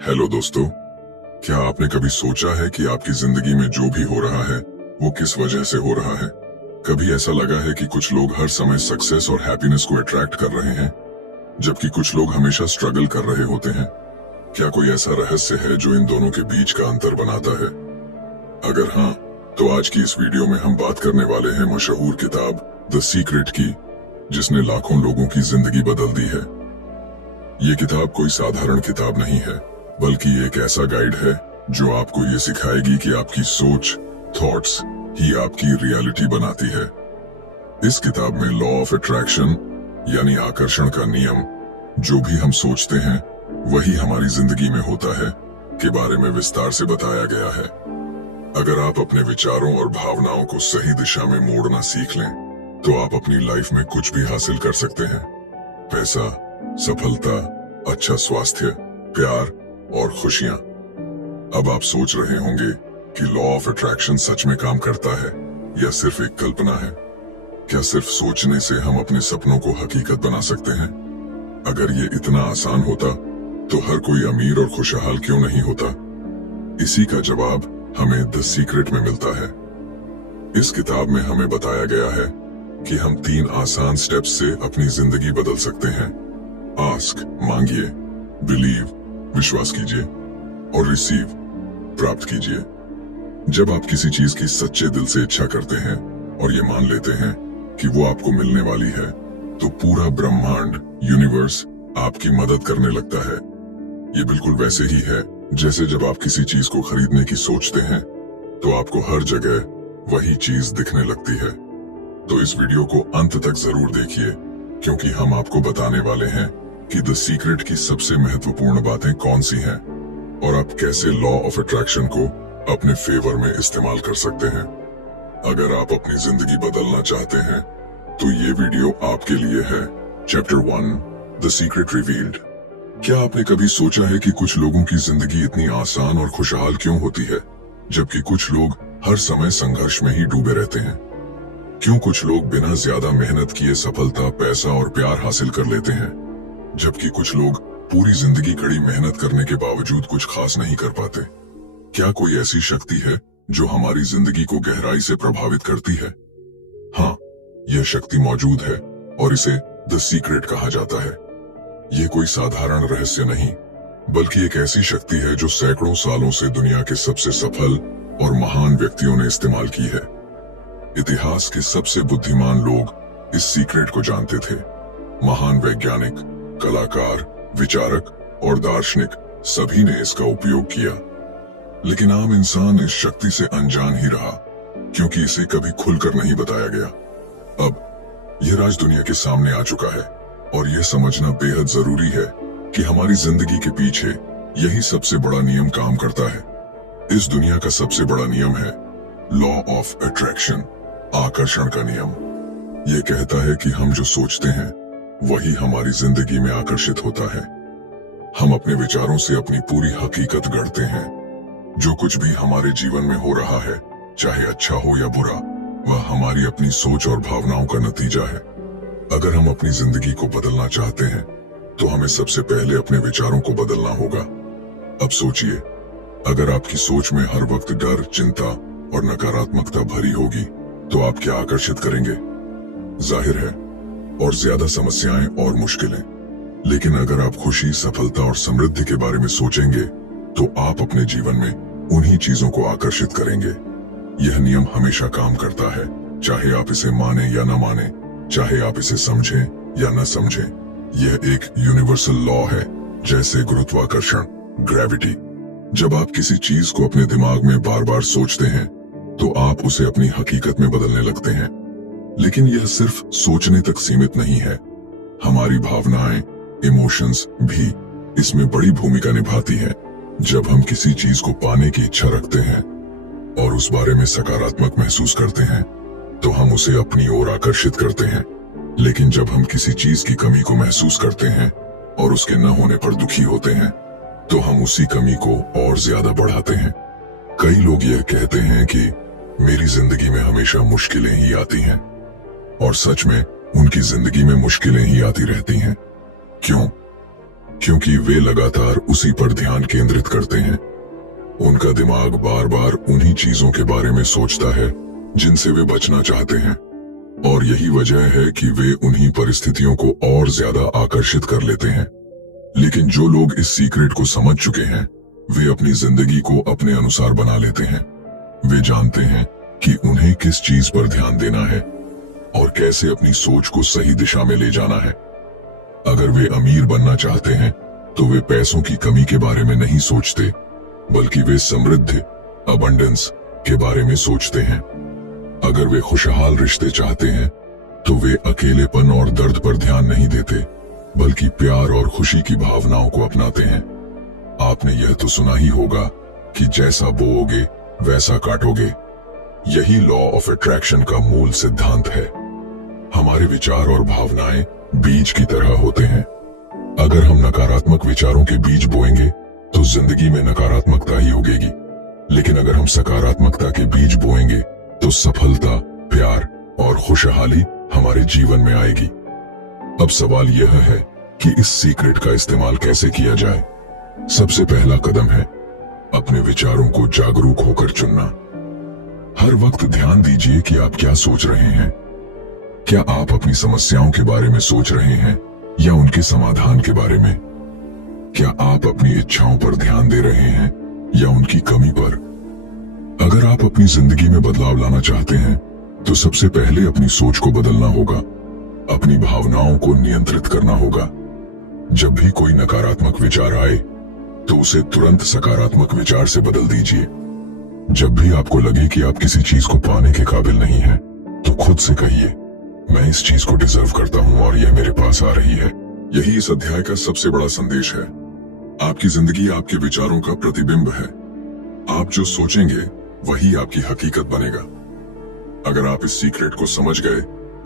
Hello दोस्तों, क्या आपने कभी सोचा है कि आपकी जिंदगी में जो भी हो रहा है वो किस वजह से हो रहा है? कभी ऐसा लगा है कि कुछ लोग हर समय सक्सेस और हैप्पीनेस को अट्रैक्ट कर रहे हैं, जबकि कुछ लोग हमेशा स्ट्रगल कर रहे होते हैं? क्या कोई ऐसा रहस्य है जो इन दोनों के बीच का अंतर बनाता है? अगर हाँ, तो आज की इस वीडियो में हम बात करने वाले हैं मशहूर किताब द सीक्रेट की, जिसने लाखों लोगों की जिंदगी बदल दी है। ये किताब कोई साधारण किताब नहीं है, बल्कि एक ऐसा गाइड है जो आपको ये सिखाएगी कि आपकी सोच, थॉट्स ही आपकी रियलिटी बनाती है। इस किताब में लॉ ऑफ अट्रैक्शन यानी आकर्षण का नियम, जो भी हम सोचते हैं वही हमारी जिंदगी में होता है, के बारे में विस्तार से बताया गया है। अगर आप अपने विचारों और भावनाओं को सही दिशा में मोड़ना सीख लें, तो आप अपनी लाइफ में कुछ भी हासिल कर सकते हैं। पैसा, सफलता, अच्छा स्वास्थ्य, प्यार और खुशियां। अब आप सोच रहे होंगे कि लॉ ऑफ अट्रैक्शन सच में काम करता है या सिर्फ एक कल्पना है? क्या सिर्फ सोचने से हम अपने सपनों को हकीकत बना सकते हैं? अगर ये इतना आसान होता, तो हर कोई अमीर और खुशहाल क्यों नहीं होता? इसी का जवाब हमें द सीक्रेट में मिलता है। इस किताब में हमें बताया गया है कि हम 3 आसान स्टेप्स से अपनी जिंदगी बदल सकते हैं। आस्क मांगिए, बिलीव विश्वास कीजिए और रिसीव प्राप्त कीजिए। जब आप किसी चीज की सच्चे दिल से इच्छा करते हैं और ये मान लेते हैं कि वो आपको मिलने वाली है, तो पूरा ब्रह्मांड, यूनिवर्स आपकी मदद करने लगता है। ये बिल्कुल वैसे ही है जैसे जब आप किसी चीज को खरीदने की सोचते हैं, तो आपको हर जगह वही चीज दिखने लगती है। तो इस वीडियो को अंत तक जरूर देखिए, क्योंकि हम आपको बताने वाले हैं कि द सीक्रेट की सबसे महत्वपूर्ण बातें कौन सी हैं और आप कैसे लॉ ऑफ अट्रैक्शन को अपने फेवर में इस्तेमाल कर सकते हैं। अगर आप अपनी जिंदगी बदलना चाहते हैं, तो ये वीडियो आपके लिए है। Chapter 1, the secret revealed. क्या आपने कभी सोचा है कि कुछ लोगों की जिंदगी इतनी आसान और खुशहाल क्यों होती है, जबकि कुछ लोग हर समय संघर्ष में ही डूबे रहते हैं? क्यों कुछ लोग बिना ज्यादा मेहनत किए सफलता, पैसा और प्यार हासिल कर लेते हैं, जबकि कुछ लोग पूरी जिंदगी कड़ी मेहनत करने के बावजूद कुछ खास नहीं कर पाते? क्या कोई ऐसी शक्ति है जो हमारी जिंदगी को गहराई से प्रभावित करती है? हाँ, यह शक्ति मौजूद है और इसे द सीक्रेट कहा जाता है। यह कोई साधारण रहस्य नहीं, बल्कि एक ऐसी शक्ति है जो सैकड़ों सालों से दुनिया के सबसे सफल और महान व्यक्तियों ने इस्तेमाल की है। इतिहास के सबसे बुद्धिमान लोग इस सीक्रेट को जानते थे। महान वैज्ञानिक, कलाकार, विचारक और दार्शनिक सभी ने इसका उपयोग किया, लेकिन आम इंसान इस शक्ति से अनजान ही रहा, क्योंकि इसे कभी खुलकर नहीं बताया गया। अब यह राज दुनिया के सामने आ चुका है और यह समझना बेहद जरूरी है कि हमारी जिंदगी के पीछे यही सबसे बड़ा नियम काम करता है। इस दुनिया का सबसे बड़ा नियम है लॉ ऑफ अट्रैक्शन, आकर्षण का नियम। यह कहता है कि हम जो सोचते हैं वही हमारी जिंदगी में आकर्षित होता है। हम अपने विचारों से अपनी पूरी हकीकत गढ़ते हैं। जो कुछ भी हमारे जीवन में हो रहा है, चाहे अच्छा हो या बुरा, वह हमारी अपनी सोच और भावनाओं का नतीजा है। अगर हम अपनी जिंदगी को बदलना चाहते हैं, तो हमें सबसे पहले अपने विचारों को बदलना होगा। अब सोचिए, अगर आपकी सोच में हर वक्त डर, चिंता और नकारात्मकता भरी होगी, तो आप क्या आकर्षित करेंगे? जाहिर है, और ज्यादा समस्याएं और मुश्किलें। लेकिन अगर आप खुशी, सफलता और समृद्धि के बारे में सोचेंगे, तो आप अपने जीवन में उन्हीं चीजों को आकर्षित करेंगे। यह नियम हमेशा काम करता है, चाहे आप इसे माने या न माने, चाहे आप इसे समझें या न समझें। यह एक यूनिवर्सल लॉ है, जैसे गुरुत्वाकर्षण, ग्रेविटी। जब आप किसी चीज को अपने दिमाग में बार बार सोचते हैं, तो आप उसे अपनी हकीकत में बदलने लगते हैं। लेकिन यह सिर्फ सोचने तक सीमित नहीं है। हमारी भावनाएं, इमोशंस भी इसमें बड़ी भूमिका निभाती हैं। जब हम किसी चीज को पाने की इच्छा रखते हैं और उस बारे में सकारात्मक महसूस करते हैं, तो हम उसे अपनी ओर आकर्षित करते हैं। लेकिन जब हम किसी चीज की कमी को महसूस करते हैं और उसके न होने पर दुखी होते हैं, तो हम उसी कमी को और ज्यादा बढ़ाते हैं। कई लोग यह कहते हैं कि मेरी जिंदगी में हमेशा मुश्किलें ही आती हैं, और सच में उनकी जिंदगी में मुश्किलें ही आती रहती हैं। क्यों? क्योंकि वे लगातार उसी पर ध्यान केंद्रित करते हैं। उनका दिमाग बार बार उन्हीं चीजों के बारे में सोचता है जिनसे वे बचना चाहते हैं, और यही वजह है कि वे उन्हीं परिस्थितियों को और ज्यादा आकर्षित कर लेते हैं। लेकिन जो लोग इस सीक्रेट को समझ चुके हैं, वे अपनी जिंदगी को अपने अनुसार बना लेते हैं। वे जानते हैं कि उन्हें किस चीज पर ध्यान देना है और कैसे अपनी सोच को सही दिशा में ले जाना है। अगर वे अमीर बनना चाहते हैं तो वे पैसों की कमी के बारे में नहीं सोचते, बल्कि वे समृद्धि, अबंडेंस के बारे में सोचते हैं। अगर वे खुशहाल रिश्ते चाहते हैं तो वे अकेलेपन और दर्द पर ध्यान नहीं देते, बल्कि प्यार और खुशी की भावनाओं को अपनाते हैं। आपने यह तो सुना ही होगा कि जैसा बोओगे वैसा काटोगे। यही लॉ ऑफ अट्रैक्शन का मूल सिद्धांत है। हमारे विचार और भावनाएं बीज की तरह होते हैं। अगर हम नकारात्मक विचारों के बीज बोएंगे तो जिंदगी में नकारात्मकता ही उगेगी, लेकिन अगर हम सकारात्मकता के बीज बोएंगे तो सफलता, प्यार और खुशहाली हमारे जीवन में आएगी। अब सवाल यह है कि इस सीक्रेट का इस्तेमाल कैसे किया जाए। सबसे पहला कदम है अपने विचारों को जागरूक होकर चुनना। हर वक्त ध्यान दीजिए कि आप क्या सोच रहे हैं। क्या आप अपनी समस्याओं के बारे में सोच रहे हैं या उनके समाधान के बारे में? क्या आप अपनी इच्छाओं पर ध्यान दे रहे हैं या उनकी कमी पर? अगर आप अपनी जिंदगी में बदलाव लाना चाहते हैं तो सबसे पहले अपनी सोच को बदलना होगा। अपनी भावनाओं को नियंत्रित करना होगा। जब भी कोई नकारात्मक विचार आए तो उसे तुरंत सकारात्मक विचार से बदल दीजिए। जब भी आपको लगे कि आप किसी चीज को पाने के काबिल नहीं हैं, तो खुद से कहिए, मैं इस चीज को डिजर्व करता हूं और यह मेरे पास आ रही है। यही इस अध्याय का सबसे बड़ा संदेश है। आपकी जिंदगी आपके विचारों का प्रतिबिंब है। आप जो सोचेंगे वही आपकी हकीकत बनेगा। अगर आप इस सीक्रेट को समझ गए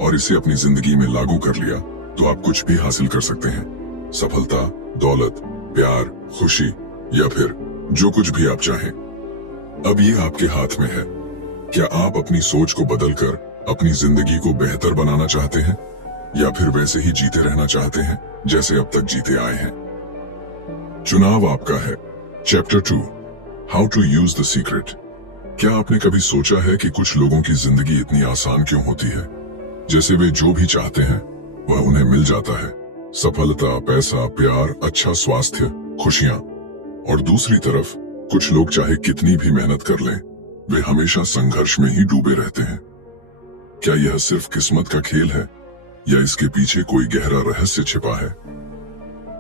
और इसे अपनी जिंदगी में लागू कर लिया तो आप कुछ भी हासिल कर सकते हैं। सफलता, दौलत, प्यार, खुशी या फिर जो कुछ भी आप चाहें। अब ये आपके हाथ में है। क्या आप अपनी सोच को बदलकर अपनी जिंदगी को बेहतर बनाना चाहते हैं या फिर वैसे ही जीते रहना चाहते हैं जैसे अब तक जीते आए हैं? चुनाव आपका है। Chapter 2, how to use the secret. क्या आपने कभी सोचा है कि कुछ लोगों की जिंदगी इतनी आसान क्यों होती है? जैसे वे जो भी चाहते हैं वह उन्हें मिल जाता है। सफलता, पैसा, प्यार, अच्छा स्वास्थ्य, खुशियां। और दूसरी तरफ कुछ लोग चाहे कितनी भी मेहनत कर लें, वे हमेशा संघर्ष में ही डूबे रहते हैं। क्या यह सिर्फ किस्मत का खेल है या इसके पीछे कोई गहरा रहस्य छिपा है?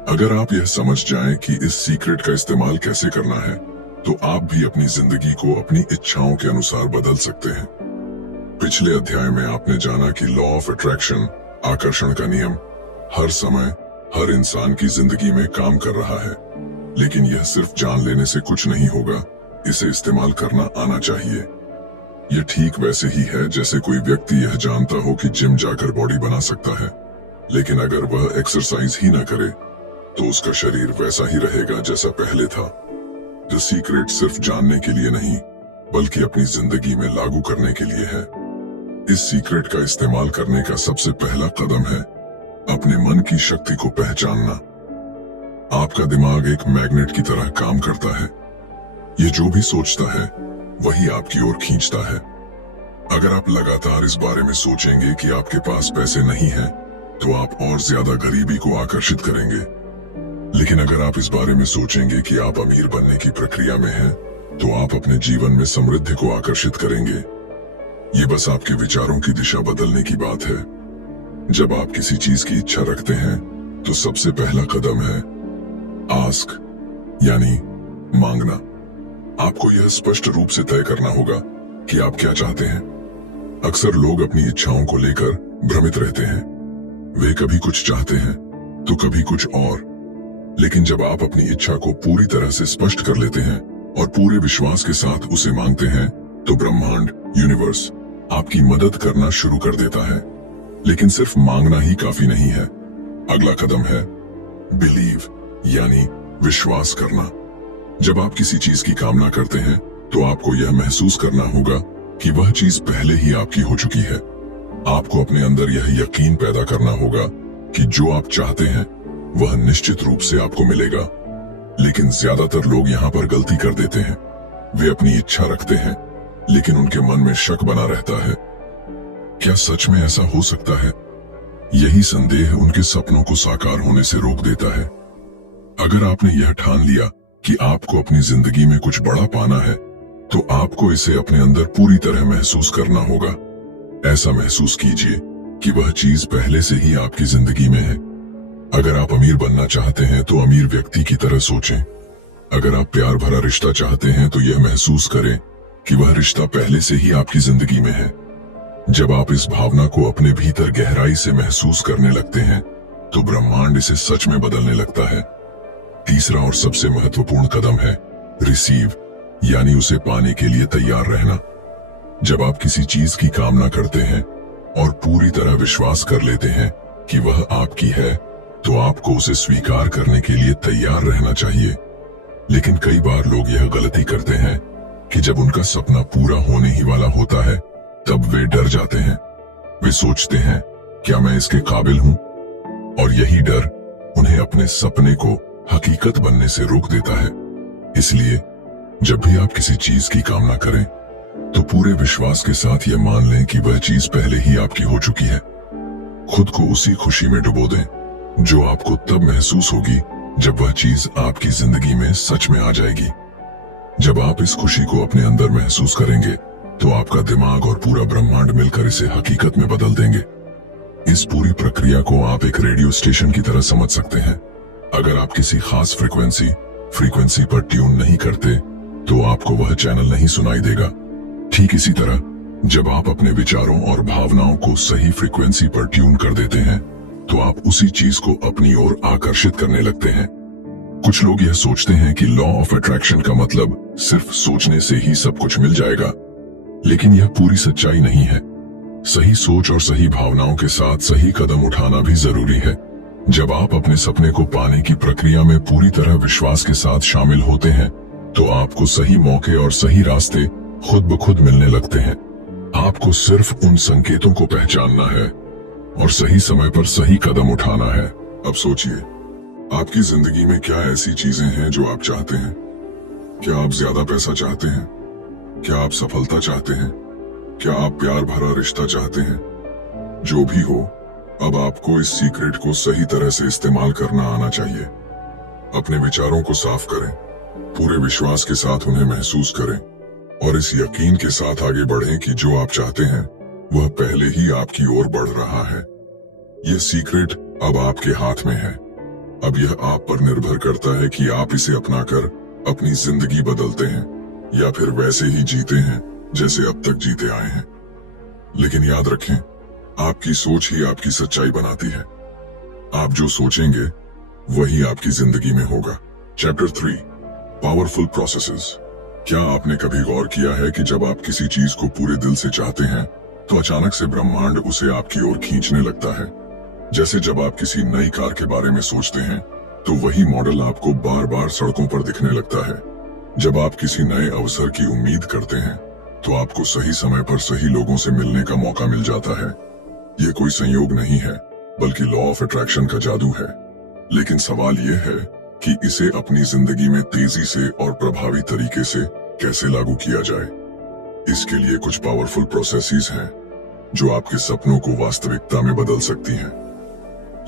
अगर आप यह समझ जाएं कि इस सीक्रेट का इस्तेमाल कैसे करना है, तो आप भी अपनी जिंदगी को अपनी इच्छाओं के अनुसार बदल सकते हैं। पिछले अध्याय में आपने जाना कि लॉ ऑफ अट्रैक्शन, आकर्षण का नियम, हर समय हर इंसान की जिंदगी में काम कर रहा है। लेकिन यह सिर्फ जान लेने से कुछ नहीं होगा, इसे इस्तेमाल करना आना चाहिए। यह ठीक वैसे ही है जैसे कोई व्यक्ति यह जानता हो कि जिम जाकर बॉडी बना सकता है, लेकिन अगर वह एक्सरसाइज ही ना करे तो उसका शरीर वैसा ही रहेगा जैसा पहले था। द सीक्रेट सिर्फ जानने के लिए नहीं, बल्कि अपनी जिंदगी में लागू करने के लिए है। इस सीक्रेट का इस्तेमाल करने का सबसे पहला कदम है अपने मन की शक्ति को पहचानना। आपका दिमाग एक मैग्नेट की तरह काम करता है। यह जो भी सोचता है वही आपकी ओर खींचता है। अगर आप लगातार इस बारे में सोचेंगे कि आपके पास पैसे नहीं हैं, तो आप और ज्यादा गरीबी को आकर्षित करेंगे। लेकिन अगर आप इस बारे में सोचेंगे कि आप अमीर बनने की प्रक्रिया में हैं, तो आप अपने जीवन में समृद्धि को आकर्षित करेंगे। ये बस आपके विचारों की दिशा बदलने की बात है। जब आप किसी चीज की इच्छा रखते हैं तो सबसे पहला कदम है आस्क, यानी मांगना। आपको यह स्पष्ट रूप से तय करना होगा कि आप क्या चाहते हैं। अक्सर लोग अपनी इच्छाओं को लेकर भ्रमित रहते हैं। वे कभी कुछ चाहते हैं तो कभी कुछ और। लेकिन जब आप अपनी इच्छा को पूरी तरह से स्पष्ट कर लेते हैं और पूरे विश्वास के साथ उसे मांगते हैं, तो ब्रह्मांड, यूनिवर्स आपकी मदद करना शुरू कर देता है। लेकिन सिर्फ मांगना ही काफी नहीं है। अगला कदम है बिलीव, यानी विश्वास करना। जब आप किसी चीज की कामना करते हैं तो आपको यह महसूस करना होगा कि वह चीज पहले ही आपकी हो चुकी है। आपको अपने अंदर यह यकीन पैदा करना होगा कि जो आप चाहते हैं वह निश्चित रूप से आपको मिलेगा। लेकिन ज्यादातर लोग यहाँ पर गलती कर देते हैं। वे अपनी इच्छा रखते हैं, लेकिन उनके मन में शक बना रहता है। क्या सच में ऐसा हो सकता है? यही संदेह उनके सपनों को साकार होने से रोक देता है। अगर आपने यह ठान लिया कि आपको अपनी जिंदगी में कुछ बड़ा पाना है, तो आपको इसे अपने अंदर पूरी तरह महसूस करना होगा। ऐसा महसूस कीजिए कि वह चीज पहले से ही आपकी जिंदगी में है। अगर आप अमीर बनना चाहते हैं तो अमीर व्यक्ति की तरह सोचें। अगर आप प्यार भरा रिश्ता चाहते हैं तो यह महसूस करें कि वह रिश्ता पहले से ही आपकी जिंदगी में है। जब आप इस भावना को अपने भीतर गहराई से महसूस करने लगते हैं, तो ब्रह्मांड इसे सच में बदलने लगता है। तीसरा और सबसे महत्वपूर्ण कदम है रिसीव, यानी उसे पाने के लिए तैयार रहना। जब आप किसी चीज की कामना करते हैं और पूरी तरह विश्वास कर लेते हैं कि वह आपकी है, तो आपको उसे स्वीकार करने के लिए तैयार रहना चाहिए। लेकिन कई बार लोग यह गलती करते हैं कि जब उनका सपना पूरा होने ही वाला होता है, तब वे डर जाते हैं। वे सोचते हैं, क्या मैं इसके काबिल हूं? और यही डर उन्हें अपने सपने को हकीकत बनने से रोक देता है। इसलिए जब भी आप किसी चीज की कामना करें, तो पूरे विश्वास के साथ यह मान लें कि वह चीज पहले ही आपकी हो चुकी है। खुद को उसी खुशी में डुबो दें जो आपको तब महसूस होगी जब वह चीज आपकी जिंदगी में सच में आ जाएगी। जब आप इस खुशी को अपने अंदर महसूस करेंगे, तो आपका दिमाग और पूरा ब्रह्मांड मिलकर इसे हकीकत में बदल देंगे। इस पूरी प्रक्रिया को आप एक रेडियो स्टेशन की तरह समझ सकते हैं। अगर आप किसी खास फ्रीक्वेंसी पर ट्यून नहीं करते, तो आपको वह चैनल नहीं सुनाई देगा। ठीक इसी तरह जब आप अपने विचारों और भावनाओं को सही फ्रीक्वेंसी पर ट्यून कर देते हैं, तो आप उसी चीज को अपनी ओर आकर्षित करने लगते हैं। कुछ लोग यह सोचते हैं कि लॉ ऑफ अट्रैक्शन का मतलब सिर्फ सोचने से ही सब कुछ मिल जाएगा, लेकिन यह पूरी सच्चाई नहीं है। सही सोच और सही भावनाओं के साथ सही कदम उठाना भी जरूरी है। जब आप अपने सपने को पाने की प्रक्रिया में पूरी तरह विश्वास के साथ शामिल होते हैं, तो आपको सही मौके और सही रास्ते खुद ब खुद मिलने लगते हैं। आपको सिर्फ उन संकेतों को पहचानना है और सही समय पर सही कदम उठाना है। अब सोचिए, आपकी जिंदगी में क्या ऐसी चीजें हैं जो आप चाहते हैं? क्या आप ज्यादा पैसा चाहते हैं? क्या आप सफलता चाहते हैं? क्या आप प्यार भरा रिश्ता चाहते हैं? जो भी हो, अब आपको इस सीक्रेट को सही तरह से इस्तेमाल करना आना चाहिए। अपने विचारों को साफ करें, पूरे विश्वास के साथ उन्हें महसूस करें और इस यकीन के साथ आगे बढ़ें कि जो आप चाहते हैं वह पहले ही आपकी ओर बढ़ रहा है। यह सीक्रेट अब आपके हाथ में है। अब यह आप पर निर्भर करता है कि आप इसे अपनाकर अपनी जिंदगी बदलते हैं या फिर वैसे ही जीते हैं जैसे अब तक जीते आए हैं। लेकिन याद रखें, आपकी सोच ही आपकी सच्चाई बनाती है। आप जो सोचेंगे वही आपकी जिंदगी में होगा। Chapter 3, powerful processes. क्या आपने कभी गौर किया है कि जब आप किसी चीज को पूरे दिल से चाहते हैं, तो अचानक से ब्रह्मांड उसे आपकी ओर खींचने लगता है? जैसे जब आप किसी नई कार के बारे में सोचते हैं, तो वही मॉडल आपको बार बार सड़कों पर दिखने लगता है। जब आप किसी नए अवसर की उम्मीद करते हैं, तो आपको सही समय पर सही लोगों से मिलने का मौका मिल जाता है। यह कोई संयोग नहीं है, बल्कि लॉ ऑफ अट्रैक्शन का जादू है। लेकिन सवाल यह है कि इसे अपनी जिंदगी में तेजी से और प्रभावी तरीके से कैसे लागू किया जाए। इसके लिए कुछ पावरफुल प्रोसेसेस हैं जो आपके सपनों को वास्तविकता में बदल सकती हैं।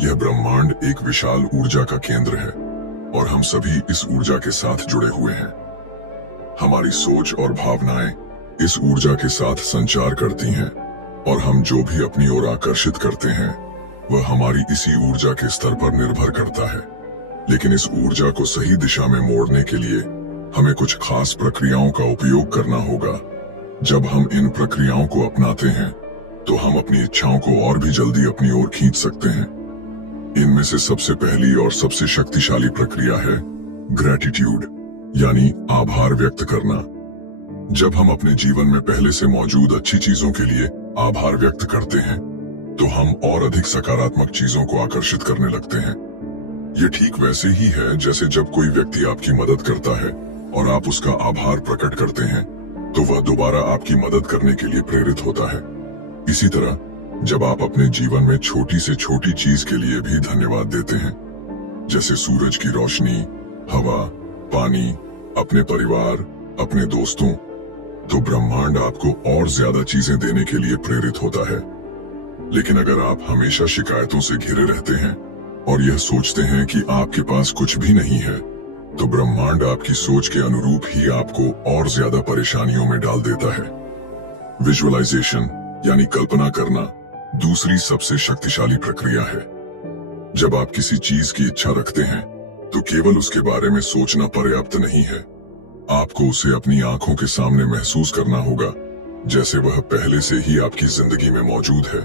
यह ब्रह्मांड एक विशाल ऊर्जा का केंद्र है और हम सभी इस ऊर्जा के साथ जुड़े हुए हैं। हमारी सोच और भावनाएं इस ऊर्जा के साथ संचार करती हैं और हम जो भी अपनी ओर आकर्षित करते हैं, वह हमारी इसी ऊर्जा के स्तर पर निर्भर करता है। लेकिन इस ऊर्जा को सही दिशा में मोड़ने के लिए हमें कुछ खास प्रक्रियाओं का उपयोग करना होगा। जब हम इन प्रक्रियाओं को अपनाते हैं, तो हम अपनी इच्छाओं को और भी जल्दी अपनी ओर खींच सकते हैं। इनमें से सबसे पहली और सबसे शक्तिशाली प्रक्रिया है ग्रैटिट्यूड, यानी आभार व्यक्त करना। जब हम अपने जीवन में पहले से मौजूद अच्छी चीजों के लिए आभार व्यक्त करते हैं, तो हम और अधिक सकारात्मक चीजों को आकर्षित करने लगते हैं। ये ठीक वैसे ही है जैसे जब कोई व्यक्ति आपकी मदद करता है और आप उसका आभार प्रकट करते हैं, तो वह दोबारा आपकी मदद करने के लिए प्रेरित होता है। इसी तरह जब आप अपने जीवन में छोटी से छोटी चीज के लिए भी धन्यवाद देते हैं, जैसे सूरज की रोशनी, हवा, पानी, अपने परिवार, अपने दोस्तों, तो ब्रह्मांड आपको और ज्यादा चीजें देने के लिए प्रेरित होता है। लेकिन अगर आप हमेशा शिकायतों से घिरे रहते हैं और यह सोचते हैं कि आपके पास कुछ भी नहीं है, तो ब्रह्मांड आपकी सोच के अनुरूप ही आपको और ज्यादा परेशानियों में डाल देता है। विजुअलाइजेशन यानी कल्पना करना दूसरी सबसे शक्तिशाली प्रक्रिया है। जब आप किसी चीज की इच्छा रखते हैं तो केवल उसके बारे में सोचना पर्याप्त नहीं है, आपको उसे अपनी आंखों के सामने महसूस करना होगा जैसे वह पहले से ही आपकी जिंदगी में मौजूद है।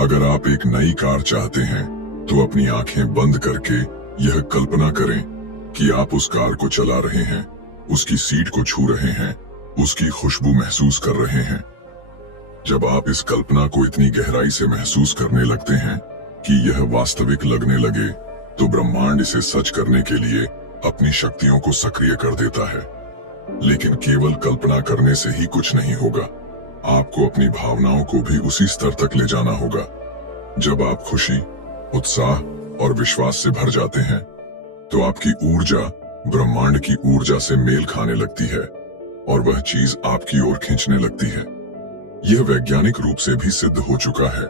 अगर आप एक नई कार चाहते हैं तो अपनी आंखें बंद करके यह कल्पना करें कि आप उस कार को चला रहे हैं, उसकी सीट को छू रहे हैं, उसकी खुशबू महसूस कर रहे हैं। जब आप इस कल्पना को इतनी गहराई से महसूस करने लगते हैं कि यह वास्तविक लगने लगे, तो ब्रह्मांड इसे सच करने के लिए अपनी शक्तियों को सक्रिय कर देता है। लेकिन केवल कल्पना करने से ही कुछ नहीं होगा, आपको अपनी भावनाओं को भी उसी स्तर तक ले जाना होगा। जब आप खुशी, उत्साह और विश्वास से भर जाते हैं तो आपकी ऊर्जा ब्रह्मांड की ऊर्जा से मेल खाने लगती है और वह चीज आपकी ओर खींचने लगती है। यह वैज्ञानिक रूप से भी सिद्ध हो चुका है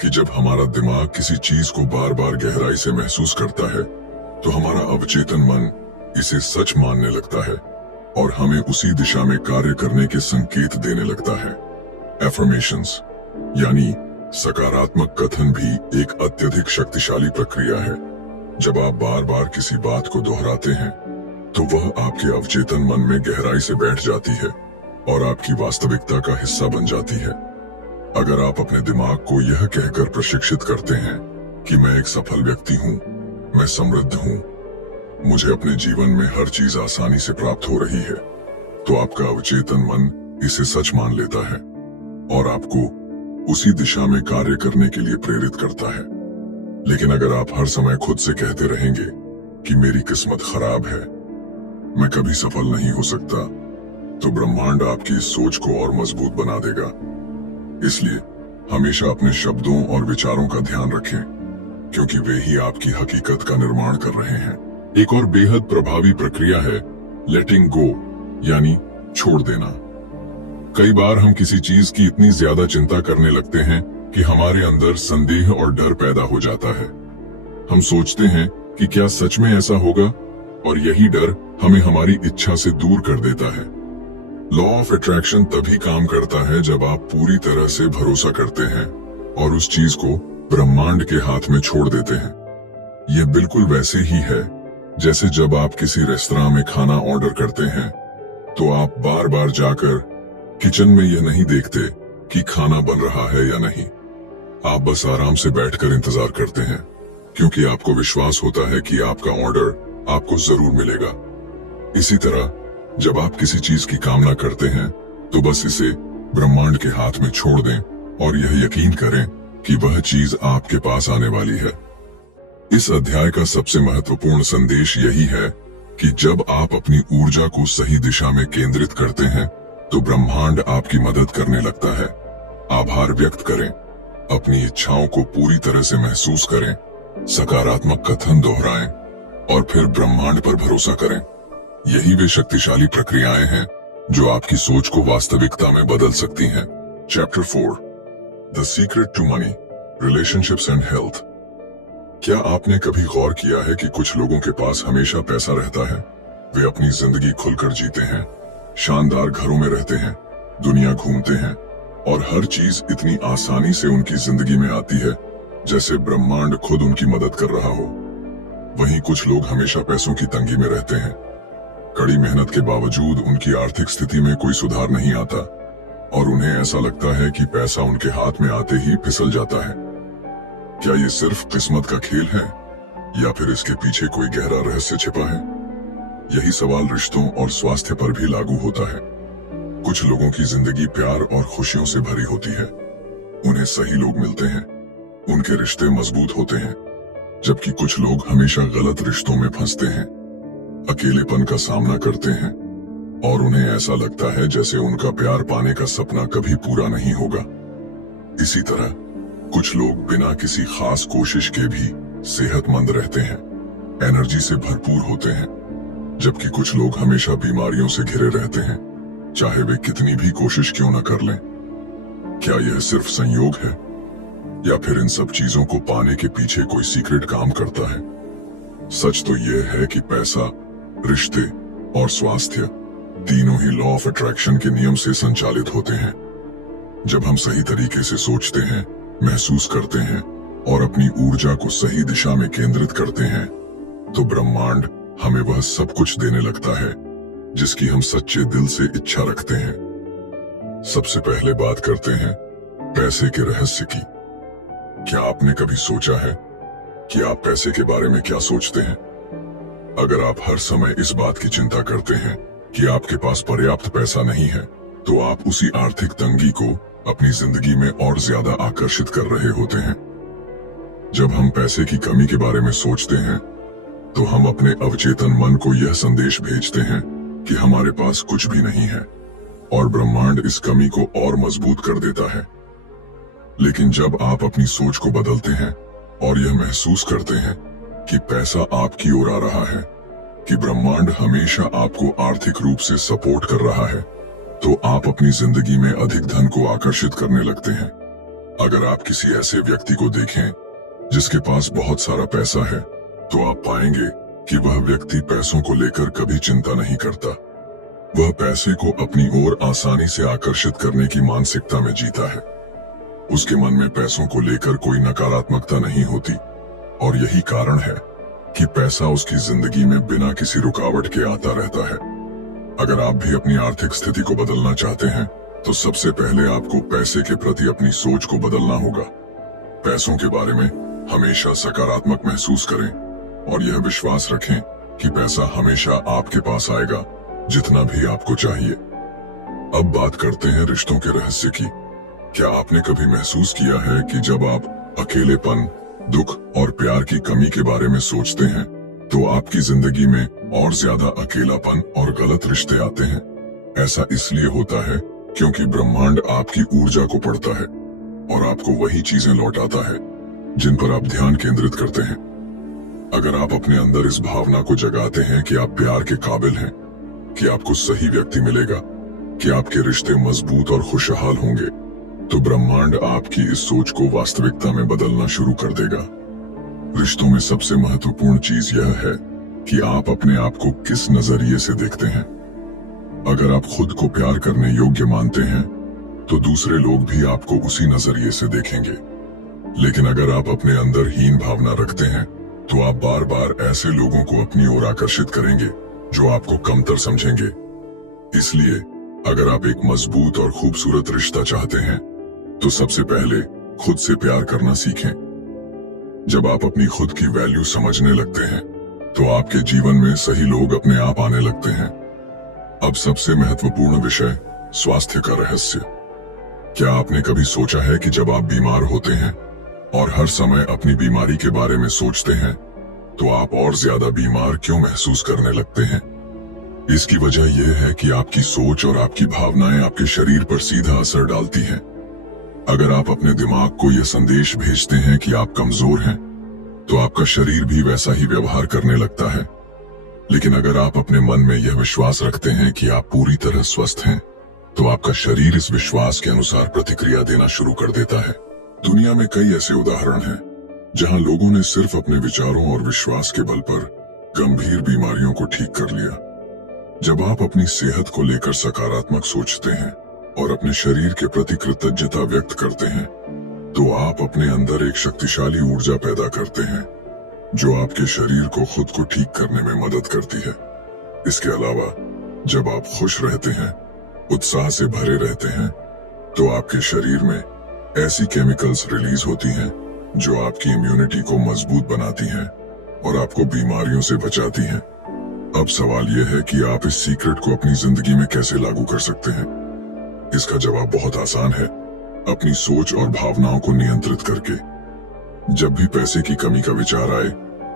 कि जब हमारा दिमाग किसी चीज को बार बार गहराई से महसूस करता है तो हमारा अवचेतन मन इसे सच मानने लगता है और हमें उसी दिशा में कार्य करने के संकेत देने लगता है। एफर्मेशंस यानी सकारात्मक कथन भी एक अत्यधिक शक्तिशाली प्रक्रिया है। जब आप बार बार किसी बात को दोहराते हैं तो वह आपके अवचेतन मन में गहराई से बैठ जाती है और आपकी वास्तविकता का हिस्सा बन जाती है। अगर आप अपने दिमाग को यह कहकर प्रशिक्षित करते हैं कि मैं एक सफल व्यक्ति हूँ, मैं समृद्ध हूँ, मुझे अपने जीवन में हर चीज आसानी से प्राप्त हो रही है, तो आपका अवचेतन मन इसे सच मान लेता है और आपको उसी दिशा में कार्य करने के लिए प्रेरित करता है। लेकिन अगर आप हर समय खुद से कहते रहेंगे कि मेरी किस्मत खराब है, मैं कभी सफल नहीं हो सकता, तो ब्रह्मांड आपकी इस सोच को और मजबूत बना देगा। इसलिए हमेशा अपने शब्दों और विचारों का ध्यान रखें, क्योंकि वे ही आपकी हकीकत का निर्माण कर रहे हैं। एक और बेहद प्रभावी प्रक्रिया है लेटिंग गो यानी छोड़ देना। कई बार हम किसी चीज की इतनी ज्यादा चिंता करने लगते हैं कि हमारे अंदर संदेह और डर पैदा हो जाता है। हम सोचते हैं कि क्या सच में ऐसा होगा, और यही डर हमें हमारी इच्छा से दूर कर देता है। लॉ ऑफ अट्रैक्शन तभी काम करता है जब आप पूरी तरह से भरोसा करते हैं और उस चीज को ब्रह्मांड के हाथ में छोड़ देते हैं। यह बिल्कुल वैसे ही है जैसे जब आप किसी रेस्तरां में खाना ऑर्डर करते हैं तो आप बार बार जाकर किचन में यह नहीं देखते कि खाना बन रहा है या नहीं। आप बस आराम से बैठकर इंतजार करते हैं, क्योंकि आपको विश्वास होता है कि आपका ऑर्डर आपको जरूर मिलेगा। इसी तरह जब आप किसी चीज की कामना करते हैं तो बस इसे ब्रह्मांड के हाथ में छोड़ दें और यह यकीन करें कि वह चीज आपके पास आने वाली है। इस अध्याय का सबसे महत्वपूर्ण संदेश यही है कि जब आप अपनी ऊर्जा को सही दिशा में केंद्रित करते हैं तो ब्रह्मांड आपकी मदद करने लगता है। आभार व्यक्त करें, अपनी इच्छाओं को पूरी तरह से महसूस करें, सकारात्मक कथन दोहराएं और फिर ब्रह्मांड पर भरोसा करें। यही वे शक्तिशाली प्रक्रियाएं हैं जो आपकी सोच को वास्तविकता में बदल सकती हैं। Chapter 4 the secret to money, relationships and health. क्या आपने कभी गौर किया है कि कुछ लोगों के पास हमेशा पैसा रहता है? वे अपनी जिंदगी खुलकर जीते हैं, शानदार घरों में रहते हैं, दुनिया घूमते हैं और हर चीज इतनी आसानी से उनकी जिंदगी में आती है जैसे ब्रह्मांड खुद उनकी मदद कर रहा हो। वहीं कुछ लोग हमेशा पैसों की तंगी में रहते हैं। कड़ी मेहनत के बावजूद उनकी आर्थिक स्थिति में कोई सुधार नहीं आता और उन्हें ऐसा लगता है कि पैसा उनके हाथ में आते ही फिसल जाता है। क्या ये सिर्फ किस्मत का खेल है या फिर इसके पीछे कोई गहरा रहस्य छिपा है? यही सवाल रिश्तों और स्वास्थ्य पर भी लागू होता है। कुछ लोगों की जिंदगी प्यार और खुशियों से भरी होती है। उन्हें सही लोग मिलते हैं, उनके रिश्ते मजबूत होते हैं, जबकि कुछ लोग हमेशा गलत रिश्तों में फंसते हैं, अकेलेपन का सामना करते हैं और उन्हें ऐसा लगता है जैसे उनका प्यार पाने का सपना कभी पूरा नहीं होगा। इसी तरह कुछ लोग बिना किसी खास कोशिश के भी सेहतमंद रहते हैं, एनर्जी से भरपूर होते हैं, जबकि कुछ लोग हमेशा बीमारियों से घिरे रहते हैं, चाहे वे कितनी भी कोशिश क्यों न कर लें। क्या यह सिर्फ संयोग है, या फिर इन सब चीजों को पाने के पीछे कोई सीक्रेट काम करता है? सच तो यह है कि पैसा, रिश्ते और स्वास्थ्य तीनों ही लॉ ऑफ अट्रैक्शन के नियम से संचालित होते हैं। जब हम सही तरीके से सोचते हैं, महसूस करते हैं और अपनी ऊर्जा को सही दिशा में केंद्रित करते हैं, तो ब्रह्मांड हमें वह सब कुछ देने लगता है जिसकी हम सच्चे दिल से इच्छा रखते हैं। सबसे पहले बात करते हैं पैसे के रहस्य की। क्या आपने कभी सोचा है कि आप पैसे के बारे में क्या सोचते हैं? अगर आप हर समय इस बात की चिंता करते हैं कि आपके पास पर्याप्त पैसा नहीं है, तो आप उसी आर्थिक तंगी को अपनी जिंदगी में और ज्यादा आकर्षित कर रहे होते हैं। जब हम पैसे की कमी के बारे में सोचते हैं, तो हम अपने अवचेतन मन को यह संदेश भेजते हैं कि हमारे पास कुछ भी नहीं है, और ब्रह्मांड इस कमी को और मजबूत कर देता है। लेकिन जब आप अपनी सोच को बदलते हैं और यह महसूस करते हैं कि पैसा आपकी ओर आ रहा है, कि ब्रह्मांड हमेशा आपको आर्थिक रूप से सपोर्ट कर रहा है, तो आप अपनी जिंदगी में अधिक धन को आकर्षित करने लगते हैं। अगर आप किसी ऐसे व्यक्ति को देखें जिसके पास बहुत सारा पैसा है, तो आप पाएंगे कि वह व्यक्ति पैसों को लेकर कभी चिंता नहीं करता। वह पैसे को अपनी ओर आसानी से आकर्षित करने की मानसिकता में जीता है। उसके मन में पैसों को लेकर कोई नकारात्मकता नहीं होती, और यही कारण है कि पैसा उसकी जिंदगी में बिना किसी रुकावट के आता रहता है। अगर आप भी अपनी आर्थिक स्थिति को बदलना चाहते हैं, तो सबसे पहले आपको पैसे के प्रति अपनी सोच को बदलना होगा। पैसों के बारे में हमेशा सकारात्मक महसूस करें और यह विश्वास रखें कि पैसा हमेशा आपके पास आएगा, जितना भी आपको चाहिए। अब बात करते हैं रिश्तों के रहस्य की। क्या आपने कभी महसूस किया है कि जब आप अकेलेपन, दुख और प्यार की कमी के बारे में सोचते हैं, तो आपकी जिंदगी में और ज्यादा अकेलापन और गलत रिश्ते आते हैं? ऐसा इसलिए होता है क्योंकि ब्रह्मांड आपकी ऊर्जा को पढ़ता है और आपको वही चीजें लौटाता है जिन पर आप ध्यान केंद्रित करते हैं। अगर आप अपने अंदर इस भावना को जगाते हैं कि आप प्यार के काबिल हैं, कि आपको सही व्यक्ति मिलेगा, कि आपके रिश्ते मजबूत और खुशहाल होंगे, तो ब्रह्मांड आपकी इस सोच को वास्तविकता में बदलना शुरू कर देगा। रिश्तों में सबसे महत्वपूर्ण चीज यह है कि आप अपने आप को किस नजरिए से देखते हैं। अगर आप खुद को प्यार करने योग्य मानते हैं, तो दूसरे लोग भी आपको उसी नजरिए से देखेंगे। लेकिन अगर आप अपने अंदर हीन भावना रखते हैं, तो आप बार बार ऐसे लोगों को अपनी ओर आकर्षित करेंगे जो आपको कमतर समझेंगे। इसलिए अगर आप एक मजबूत और खूबसूरत रिश्ता चाहते हैं, तो सबसे पहले खुद से प्यार करना सीखें। जब आप अपनी खुद की वैल्यू समझने लगते हैं, तो आपके जीवन में सही लोग अपने आप आने लगते हैं। अब सबसे महत्वपूर्ण विषय, स्वास्थ्य का रहस्य। क्या आपने कभी सोचा है कि जब आप बीमार होते हैं और हर समय अपनी बीमारी के बारे में सोचते हैं, तो आप और ज्यादा बीमार क्यों महसूस करने लगते हैं? इसकी वजह यह है कि आपकी सोच और आपकी भावनाएं आपके शरीर पर सीधा असर डालती हैं। अगर आप अपने दिमाग को यह संदेश भेजते हैं कि आप कमजोर हैं, तो आपका शरीर भी वैसा ही व्यवहार करने लगता है। लेकिन अगर आप अपने मन में यह विश्वास रखते हैं कि आप पूरी तरह स्वस्थ हैं, तो आपका शरीर इस विश्वास के अनुसार प्रतिक्रिया देना शुरू कर देता है। दुनिया में कई ऐसे उदाहरण हैं जहां लोगों ने सिर्फ अपने विचारों और विश्वास के बल पर गंभीर बीमारियों को ठीक कर लिया। जब आप अपनी सेहत को लेकर सकारात्मक सोचते हैं और अपने शरीर के प्रति कृतज्ञता व्यक्त करते हैं, तो आप अपने अंदर एक शक्तिशाली ऊर्जा पैदा करते हैं जो आपके शरीर को खुद को ठीक करने में मदद करती है। इसके अलावा जब आप खुश रहते हैं, उत्साह से भरे रहते हैं, तो आपके शरीर में ऐसी केमिकल्स रिलीज होती हैं जो आपकी इम्यूनिटी को मजबूत बनाती हैं और आपको बीमारियों से बचाती हैं। अब सवाल यह है कि आप इस सीक्रेट को अपनी जिंदगी में कैसे लागू कर सकते हैं। इसका जवाब बहुत आसान है, अपनी सोच और भावनाओं को नियंत्रित करके। जब भी पैसे की कमी का विचार आए,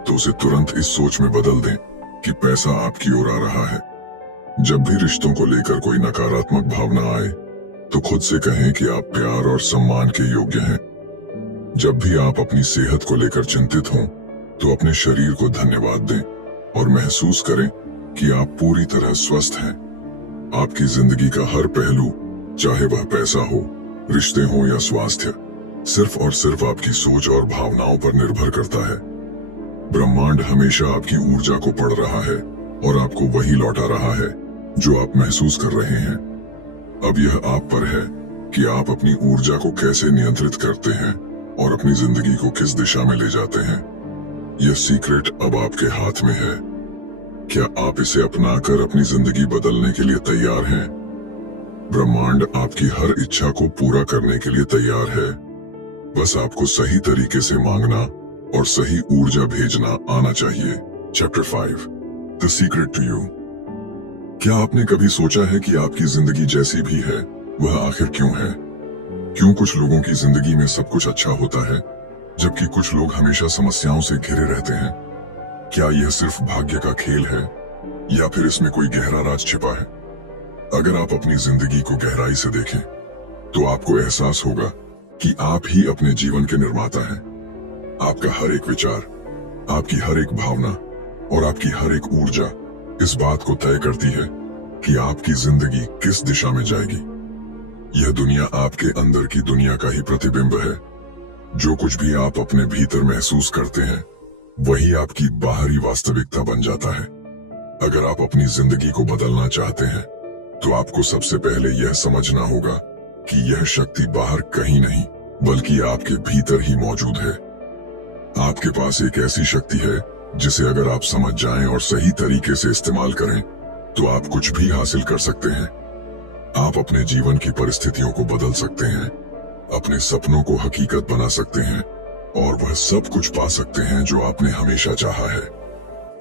तो उसे तुरंत इस सोच में बदल दें कि पैसा आपकी ओर आ रहा है। जब भी रिश्तों को लेकर कोई नकारात्मक भावना आए, तो खुद से कहें कि आप प्यार और सम्मान के योग्य हैं। जब भी आप अपनी सेहत को लेकर चिंतित हों, तो अपने शरीर को धन्यवाद दें और महसूस करें कि आप पूरी तरह स्वस्थ हैं। आपकी जिंदगी का हर पहलू, चाहे वह पैसा हो, रिश्ते हो या स्वास्थ्य, सिर्फ और सिर्फ आपकी सोच और भावनाओं पर निर्भर करता है। ब्रह्मांड हमेशा आपकी ऊर्जा को पढ़ रहा है और आपको वही लौटा रहा है जो आप महसूस कर रहे हैं। अब यह आप पर है कि आप अपनी ऊर्जा को कैसे नियंत्रित करते हैं और अपनी जिंदगी को किस दिशा में ले जाते हैं। यह सीक्रेट अब आपके हाथ में है। क्या आप इसे अपनाकर अपनी जिंदगी बदलने के लिए तैयार हैं? ब्रह्मांड आपकी हर इच्छा को पूरा करने के लिए तैयार है। बस आपको सही तरीके से मांगना और सही ऊर्जा भेजना आना चाहिए। Chapter 5 the secret to you. क्या आपने कभी सोचा है कि आपकी जिंदगी जैसी भी है वह आखिर क्यों है? क्यों कुछ लोगों की जिंदगी में सब कुछ अच्छा होता है जबकि कुछ लोग हमेशा समस्याओं से घिरे रहते हैं? क्या यह सिर्फ भाग्य का खेल है या फिर इसमें कोई गहरा राज छिपा है? अगर आप अपनी जिंदगी को गहराई से देखें तो आपको एहसास होगा कि आप ही अपने जीवन के निर्माता हैं। आपका हर एक विचार, आपकी हर एक भावना और आपकी हर एक ऊर्जा इस बात को तय करती है कि आपकी जिंदगी किस दिशा में जाएगी। यह दुनिया आपके अंदर की दुनिया का ही प्रतिबिंब है। जो कुछ भी आप अपने भीतर महसूस करते हैं वही आपकी बाहरी वास्तविकता बन जाता है। अगर आप अपनी जिंदगी को बदलना चाहते हैं तो आपको सबसे पहले यह समझना होगा कि यह शक्ति बाहर कहीं नहीं बल्कि आपके भीतर ही मौजूद है। आपके पास एक ऐसी शक्ति है जिसे अगर आप समझ जाएं और सही तरीके से इस्तेमाल करें तो आप कुछ भी हासिल कर सकते हैं। आप अपने जीवन की परिस्थितियों को बदल सकते हैं, अपने सपनों को हकीकत बना सकते हैं और वह सब कुछ पा सकते हैं जो आपने हमेशा चाहा है।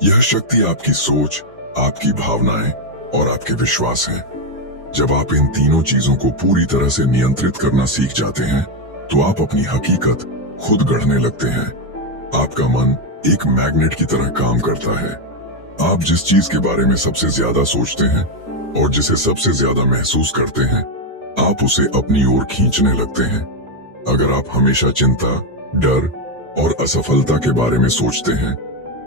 यह शक्ति आपकी सोच, आपकी भावनाएं और आपके विश्वास है। जब आप इन तीनों चीजों को पूरी तरह से नियंत्रित करना सीख जाते हैं तो आप अपनी हकीकत खुद गढ़ने लगते हैं। आपका मन एक मैग्नेट की तरह काम करता है। आप जिस चीज के बारे में सबसे ज्यादा सोचते हैं और जिसे सबसे ज्यादा महसूस करते हैं, आप उसे अपनी ओर खींचने लगते हैं। अगर आप हमेशा चिंता, डर और असफलता के बारे में सोचते हैं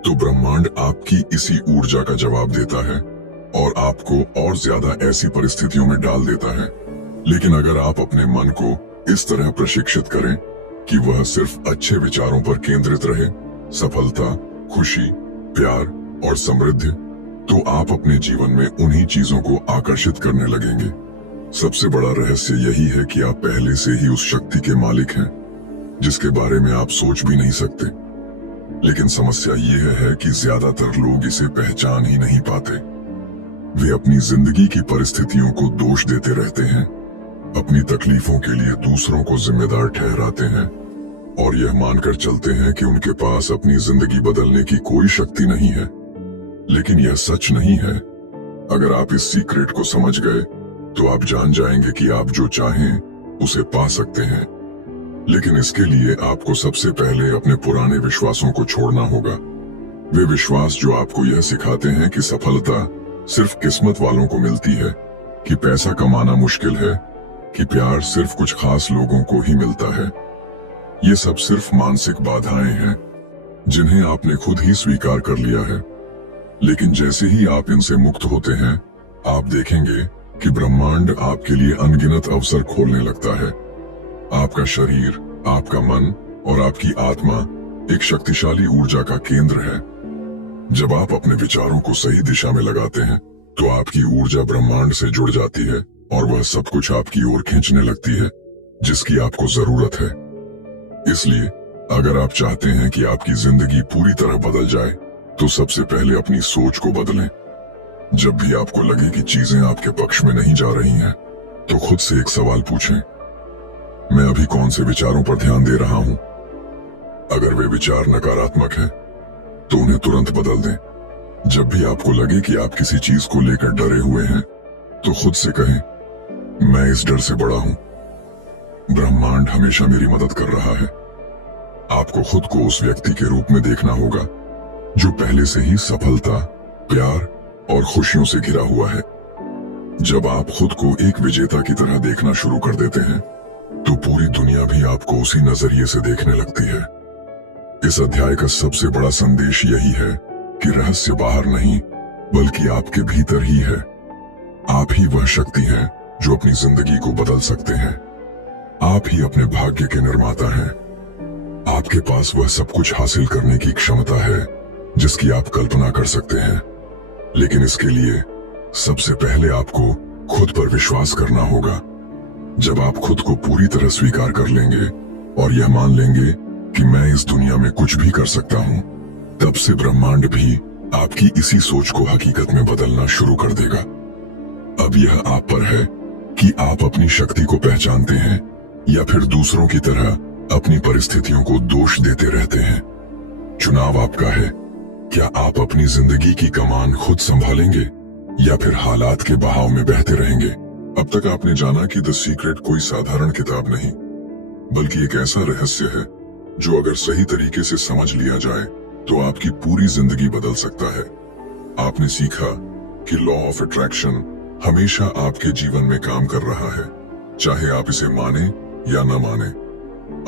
तो ब्रह्मांड आपकी इसी ऊर्जा का जवाब देता है और आपको और ज्यादा ऐसी परिस्थितियों में डाल देता है। लेकिन अगर आप अपने मन को इस तरह प्रशिक्षित करें कि वह सिर्फ अच्छे विचारों पर केंद्रित रहे, सफलता, खुशी, प्यार और समृद्धि, तो आप अपने जीवन में उन्हीं चीजों को आकर्षित करने लगेंगे। सबसे बड़ा रहस्य यही है कि आप पहले से ही उस शक्ति के मालिक हैं जिसके बारे में आप सोच भी नहीं सकते। लेकिन समस्या यह है कि ज्यादातर लोग इसे पहचान ही नहीं पाते। वे अपनी जिंदगी की परिस्थितियों को दोष देते रहते हैं, अपनी तकलीफों के लिए दूसरों को जिम्मेदार ठहराते हैं और यह मानकर चलते हैं कि उनके पास अपनी जिंदगी बदलने की कोई शक्ति नहीं है। लेकिन यह सच नहीं है। अगर आप इस सीक्रेट को समझ गए तो आप जान जाएंगे कि आप जो चाहें उसे पा सकते हैं। लेकिन इसके लिए आपको सबसे पहले अपने पुराने विश्वासों को छोड़ना होगा। वे विश्वास जो आपको यह सिखाते हैं कि सफलता सिर्फ किस्मत वालों को मिलती है, कि पैसा कमाना मुश्किल है, कि प्यार सिर्फ कुछ खास लोगों को ही मिलता है। ये सब सिर्फ मानसिक बाधाएं हैं जिन्हें आपने खुद ही स्वीकार कर लिया है। लेकिन जैसे ही आप इनसे मुक्त होते हैं, आप देखेंगे कि ब्रह्मांड आपके लिए अनगिनत अवसर खोलने लगता है। आपका शरीर, आपका मन और आपकी आत्मा एक शक्तिशाली ऊर्जा का केंद्र है। जब आप अपने विचारों को सही दिशा में लगाते हैं तो आपकी ऊर्जा ब्रह्मांड से जुड़ जाती है और वह सब कुछ आपकी ओर खींचने लगती है जिसकी आपको जरूरत है। इसलिए अगर आप चाहते हैं कि आपकी जिंदगी पूरी तरह बदल जाए तो सबसे पहले अपनी सोच को बदलें। जब भी आपको लगे कि चीजें आपके पक्ष में नहीं जा रही हैं, तो खुद से एक सवाल पूछें, मैं अभी कौन से विचारों पर ध्यान दे रहा हूं? अगर वे विचार नकारात्मक हैं, तो उन्हें तुरंत बदल दें। जब भी आपको लगे कि आप किसी चीज को लेकर डरे हुए हैं, तो खुद से कहें, मैं इस डर से बड़ा हूं। ब्रह्मांड हमेशा मेरी मदद कर रहा है। आपको खुद को उस व्यक्ति के रूप में देखना होगा जो पहले से ही सफलता, प्यार और खुशियों से घिरा हुआ है। जब आप खुद को एक विजेता की तरह देखना शुरू कर देते हैं, तो पूरी दुनिया भी आपको उसी नजरिए से देखने लगती है। इस अध्याय का सबसे बड़ा संदेश यही है कि रहस्य बाहर नहीं बल्कि आपके भीतर ही है। आप ही वह शक्ति है जो अपनी जिंदगी को बदल सकते हैं। आप ही अपने भाग्य के निर्माता हैं। आपके पास वह सब कुछ हासिल करने की क्षमता है जिसकी आप कल्पना कर सकते हैं, लेकिन इसके लिए सबसे पहले आपको खुद पर विश्वास करना होगा। जब आप खुद को पूरी तरह स्वीकार कर लेंगे और यह मान लेंगे कि मैं इस दुनिया में कुछ भी कर सकता हूं, तब से ब्रह्मांड भी आपकी इसी सोच को हकीकत में बदलना शुरू कर देगा। अब यह आप पर है कि आप अपनी शक्ति को पहचानते हैं या फिर दूसरों की तरह अपनी परिस्थितियों को दोष देते रहते हैं। चुनाव आपका है। क्या आप अपनी जिंदगी की कमान खुद संभालेंगे या फिर हालात के बहाव में बहते रहेंगे? अब तक आपने जाना कि द सीक्रेट कोई साधारण किताब नहीं बल्कि एक ऐसा रहस्य है जो अगर सही तरीके से समझ लिया जाए तो आपकी पूरी जिंदगी बदल सकता है। आपने सीखा कि लॉ ऑफ अट्रैक्शन हमेशा आपके जीवन में काम कर रहा है, चाहे आप इसे माने या न माने।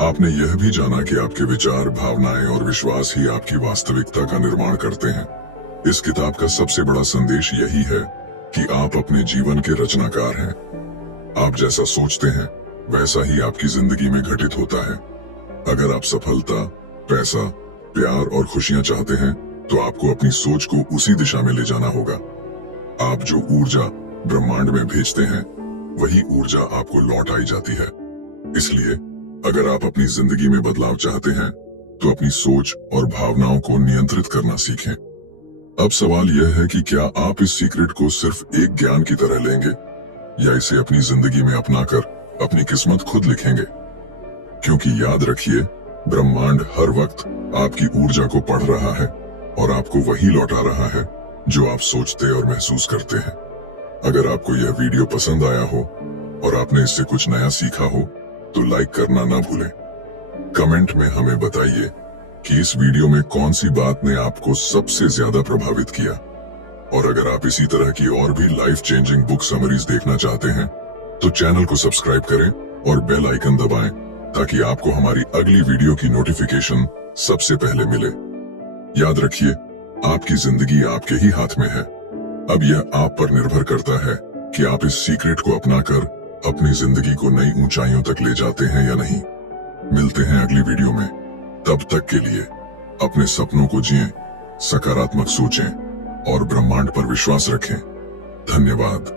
आपने यह भी जाना कि आपके विचार, भावनाएं और विश्वास ही आपकी वास्तविकता का निर्माण करते हैं। इस किताब का सबसे बड़ा संदेश यही है कि आप अपने जीवन के रचनाकार हैं। आप जैसा सोचते हैं वैसा ही आपकी जिंदगी में घटित होता है। अगर आप सफलता, पैसा, प्यार और खुशियां चाहते हैं तो आपको अपनी सोच को उसी दिशा में ले जाना होगा। आप जो ऊर्जा ब्रह्मांड में भेजते हैं वही ऊर्जा आपको लौट आई जाती है। इसलिए अगर आप अपनी जिंदगी में बदलाव चाहते हैं तो अपनी सोच और भावनाओं को नियंत्रित करना सीखें। अब सवाल यह है कि क्या आप इस सीक्रेट को सिर्फ एक ज्ञान की तरह लेंगे या इसे अपनी जिंदगी में अपनाकर अपनी किस्मत खुद लिखेंगे? क्योंकि याद रखिए, ब्रह्मांड हर वक्त आपकी ऊर्जा को पढ़ रहा है और आपको वही लौटा रहा है जो आप सोचते और महसूस करते हैं। अगर आपको यह वीडियो पसंद आया हो और आपने इससे कुछ नया सीखा हो तो लाइक करना ना भूलें। कमेंट में हमें बताइए कि इस वीडियो में कौन सी बात ने आपको सबसे ज्यादा प्रभावित किया। और अगर आप इसी तरह की और भी लाइफ चेंजिंग बुक समरीज देखना चाहते हैं तो चैनल को सब्सक्राइब करें और बेल आइकन दबाएं ताकि आपको हमारी अगली वीडियो की नोटिफिकेशन सबसे पहले मिले। याद रखिए, आपकी जिंदगी आपके ही हाथ में है। अब यह आप पर निर्भर करता है कि आप इस सीक्रेट को अपनाकर अपनी जिंदगी को नई ऊंचाइयों तक ले जाते हैं या नहीं। मिलते हैं अगली वीडियो में। तब तक के लिए अपने सपनों को जिएं, सकारात्मक सोचें और ब्रह्मांड पर विश्वास रखें। धन्यवाद।